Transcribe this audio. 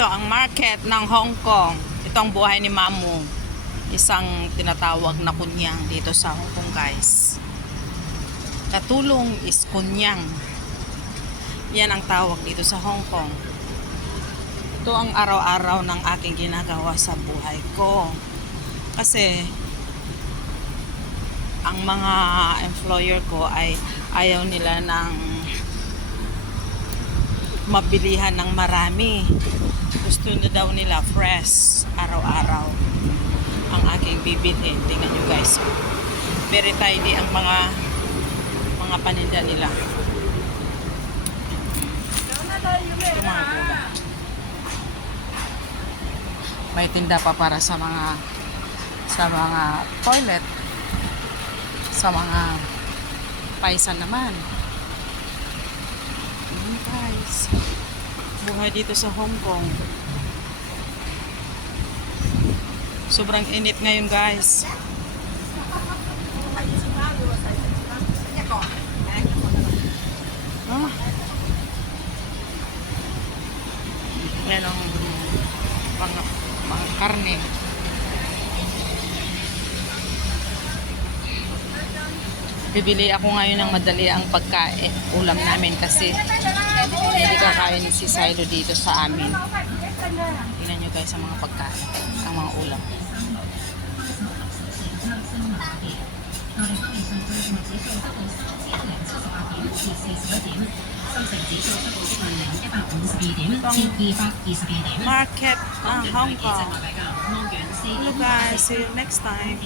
Ito ang market ng Hong Kong. Ito ang buhay ni Mamu. Isang tinatawag na kunyang dito sa Hong Kong, guys. Katulong is kunyang. Yan ang tawag dito sa Hong Kong. Ito ang araw-araw ng aking ginagawa sa buhay ko. Kasi ang mga employer ko ay ayaw nila ng mabilihan ng marami. Gusto nyo daw nila fresh araw-araw ang aking bibilhin. Tingnan nyo, guys. Very tidy ang mga paninda nila. Ito mga gulay. May tinda pa para sa mga toilet, sa mga paisan naman. Guys, buhay dito sa Hong Kong. Sobrang init ngayon, guys. Yan ang mga karne. Bibili ako ngayon ng madali ang pagkain, ulam namin kasi hindi kakain si Silo dito sa amin. Tingnan nyo, guys, ang mga pagkain, ang mga ulam. Market Hong Kong. Hello, guys, see you next time.